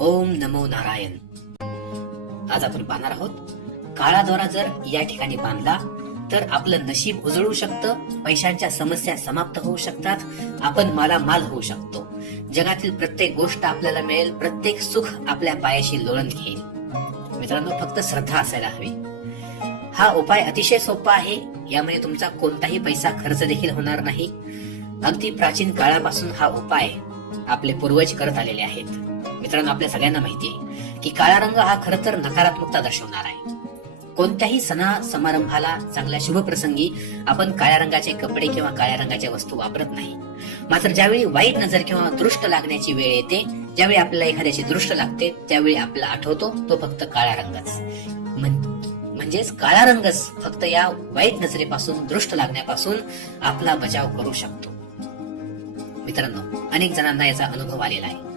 ओम नमो नारायण. आज आपण पाहणार आहोत काळा दोरा जर या ठिकाणी बांधला तर आपलं नशीब उजळू शकतं पैशांच्या समस्या समाप्त होऊ शकतात आपण मालामाल होऊ शकतो. जगातील प्रत्येक गोष्ट आपल्याला मिळेल प्रत्येक सुख आपल्या पायाशी लोळण घेईल. मित्रांनो फक्त श्रद्धा असायला हवी. हा उपाय अतिशय सोपा आहे यामध्ये तुमचा कोणताही पैसा खर्च देखील होणार नाही. अगदी प्राचीन काळापासून हा उपाय आपले पूर्वज करत आलेले आहेत. मित्रांनो आपल्या सगळ्यांना माहिती आहे की काळा रंग हा खर तर नकारात्मकता दर्शवणार आहे. कोणत्याही सणा समारंभाला चांगल्या शुभ प्रसंगी आपण काळ्या रंगाचे कपडे किंवा काळ्या रंगाच्या वस्तू वापरत नाही. मात्र ज्यावेळी वाईट नजर किंवा दृष्ट लागण्याची वेळ येते ज्यावेळी आपल्याला एखाद्याची दृष्ट लागते त्यावेळी आपला आठवतो तो फक्त काळा रंगच. म्हणजेच काळा रंगच फक्त या वाईट नजरेपासून दृष्ट लागण्यापासून आपला बचाव करू शकतो. मित्रांनो अनेक जणांना याचा अनुभव आलेला आहे.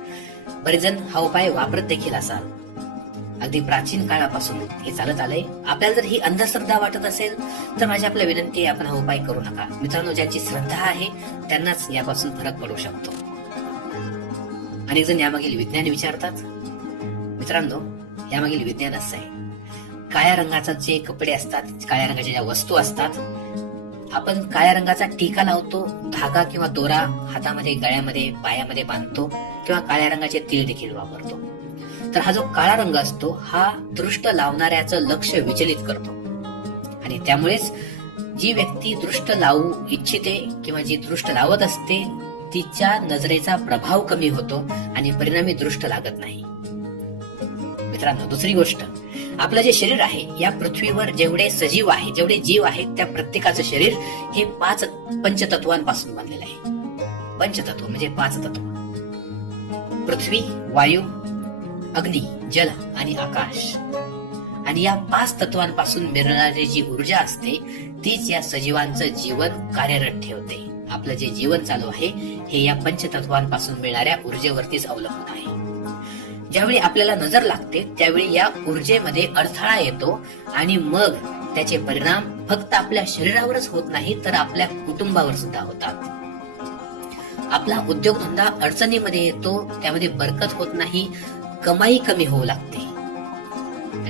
बरेचजण हा उपाय वापरत देखील असाल. अगदी प्राचीन काळापासून हे चालत आलंय. आपल्याला जर ही अंधश्रद्धा वाटत असेल तर माझी आपल्या विनंती आहे आपण हा उपाय करू नका. मित्रांनो ज्यांची श्रद्धा आहे त्यांनाच यापासून फरक पडू शकतो. अनेक जण यामागील विज्ञान विचारतात मित्रांनो यामागील विज्ञान असं आहे. काळ्या रंगाचा जे कपडे असतात काळ्या रंगाच्या ज्या वस्तू असतात आपण काळ्या रंगाचा टीका लावतो धागा किंवा दोरा हातामध्ये गळ्यामध्ये पायामध्ये बांधतो किंवा काळ्या रंगाचे तीळ देखील वापरतो. तर हा जो काळा रंग असतो हा दृष्ट लावणाऱ्याचं लक्ष विचलित करतो. आणि त्यामुळेच जी व्यक्ती दृष्ट लावू इच्छिते किंवा जी दृष्ट लावत असते तिच्या नजरेचा प्रभाव कमी होतो आणि परिणामी दृष्ट लागत नाही. मित्रांनो दुसरी गोष्ट आपलं जे शरीर आहे या पृथ्वीवर जेवढे सजीव आहे जेवढे जीव आहेत त्या प्रत्येकाचं शरीर हे पाच पंचतत्वांपासून बनलेलं आहे. पंचतत्व म्हणजे पाच तत्व. पृथ्वी वायू अग्नी जल आणि आकाश. आणि या पाच तत्वांपासून मिळणारी जी ऊर्जा असते तीच या सजीवांचं जीवन कार्यरत ठेवते. आपलं जे जीवन चालू आहे हे या पंचतत्वांपासून मिळणाऱ्या ऊर्जेवरतीच अवलंबून आहे. ज्यावेळी आपल्याला नजर लागते त्यावेळी या ऊर्जेमध्ये अडथळा येतो आणि मग त्याचे परिणाम फक्त आपल्या शरीरावरच होत नाही तर आपल्या कुटुंबावर सुद्धा होतात. आपला उद्योगधंदा अडचणीमध्ये येतो त्यामध्ये बरकत होत नाही कमाई कमी होऊ लागते.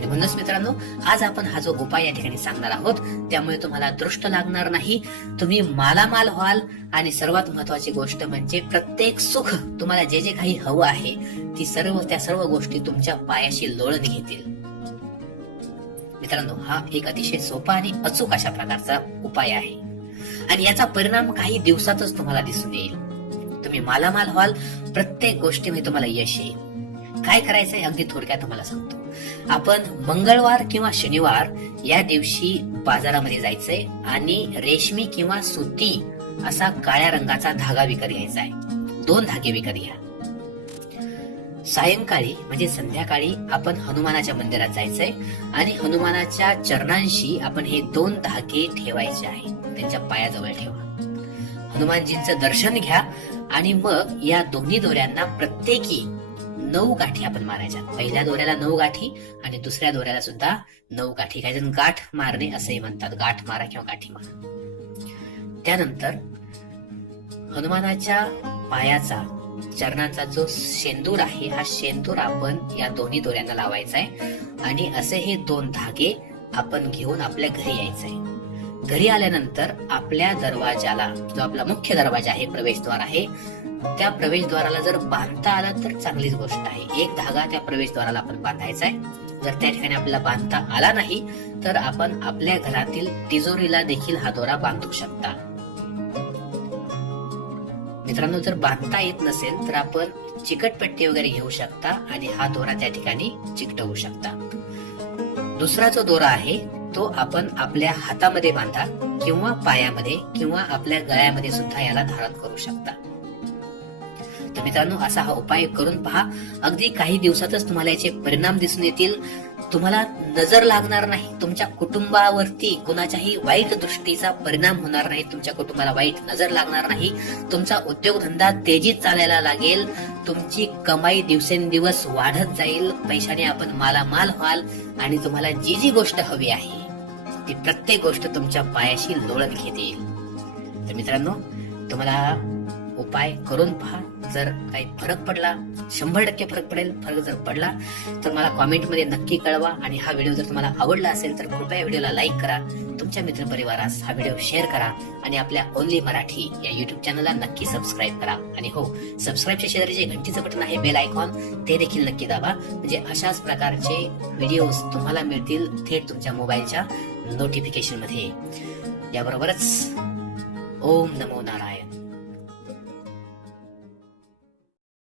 आणि म्हणूनच मित्रांनो आज आपण हा जो उपाय या ठिकाणी सांगणार आहोत त्यामुळे तुम्हाला दृष्ट लागणार नाही. तुम्ही मालामाल व्हाल आणि सर्वात महत्वाची गोष्ट म्हणजे प्रत्येक सुख तुम्हाला जे जे काही हवं आहे ती सर्व त्या सर्व गोष्टी तुमच्या पायाशी लोळत घेतील. मित्रांनो हा एक अतिशय सोपा आणि अचूक अशा प्रकारचा उपाय आहे. आणि याचा परिणाम काही दिवसातच तुम्हाला दिसून येईल. तुम्ही मालामाल व्हाल प्रत्येक गोष्टीमध्ये तुम्हाला यश येईल. काय करायचंय अगदी थोडक्यात तुम्हाला सांगतो. आपण मंगळवार किंवा शनिवार या दिवशी बाजारामध्ये जायचंय आणि रेशमी किंवा सुती असा काळ्या रंगाचा धागा विकत घ्यायचा आहे. दोन धागे विकत घ्या. सायंकाळी म्हणजे संध्याकाळी आपण हनुमानाच्या मंदिरात जायचंय आणि हनुमानाच्या चरणांशी आपण हे दोन धागे ठेवायचे आहेत. त्यांच्या पायाजवळ ठेवा. हनुमानजींचं दर्शन घ्या आणि मग या दोन्ही दोऱ्यांना प्रत्येकी नऊ गाठी आपण मारायच्या. पहिल्या दोऱ्याला नऊ गाठी आणि दुसऱ्या दोऱ्याला सुद्धा नऊ गाठी. काही जण गाठ मारणे असेही म्हणतात. गाठ मारा किंवा गाठी मारा. त्यानंतर हनुमानाच्या पायाचा चरणांचा जो शेंदूर आहे हा शेंदूर आपण या दोन्ही दोऱ्यांना लावायचा आहे आणि असे हे दोन धागे आपण घेऊन आपल्या घरी यायचंय. घरी आल्यानंतर आपल्या दरवाजाला जो आपला मुख्य दरवाजा आहे प्रवेशद्वार आहे त्या प्रवेशद्वाराला जर बांधता आला तर चांगलीच गोष्ट आहे. एक धागा त्या प्रवेशद्वाराला आपण बांधायचा आहे. जर त्या ठिकाणी आपल्याला बांधता आला नाही तर आपण आपल्या घरातील तिजोरीला देखील हा दोरा बांधू शकता. मित्रांनो जर बांधता येत नसेल तर आपण चिकटपट्टी वगैरे घेऊ शकता आणि हा दोरा त्या ठिकाणी चिकटवू शकता. दुसरा जो दोरा आहे तो आपण आपल्या हातामध्ये बांधा किंवा पायामध्ये किंवा आपल्या गळ्यामध्ये सुद्धा याला धारण करू शकता. तर मित्रांनो असा हा उपाय करून पहा. अगदी काही दिवसातच तुम्हाला याचे परिणाम दिसून येतील. तुम्हाला नजर लागणार नाही. तुमच्या कुटुंबावरती कुणाच्याही वाईट दृष्टीचा परिणाम होणार नाही. तुमच्या कुटुंबाला वाईट नजर लागणार नाही. तुमचा उद्योगधंदा तेजीत चालायला लागेल. तुमची कमाई दिवसेंदिवस वाढत जाईल. पैशाने आपण मालामाल व्हाल आणि तुम्हाला जी जी गोष्ट हवी आहे ती प्रत्येक गोष्ट तुमच्या पायाशी लोळत घेते. येईल तर मित्रांनो तुम्हाला उपाय करून पहा. जर काही फरक पडला शंभर टक्के फरक पडेल फरक जर पडला तर मला कॉमेंटमध्ये नक्की कळवा. आणि हा व्हिडिओ जर तुम्हाला आवडला असेल तर कृपया व्हिडिओला लाईक करा. तुमच्या मित्रपरिवारास हा व्हिडिओ शेअर करा. आणि आपल्या ओनली मराठी या युट्यूब चॅनलला नक्की सबस्क्राईब करा. आणि हो सबस्क्राईबच्या शेजारी जे घंटीचं बटन आहे बेल आयकॉन ते देखील नक्की दाबा. म्हणजे अशाच प्रकारचे व्हिडिओज तुम्हाला मिळतील थेट तुमच्या मोबाईलच्या नोटिफिकेशनमध्ये. याबरोबरच ओम नमो नारायण.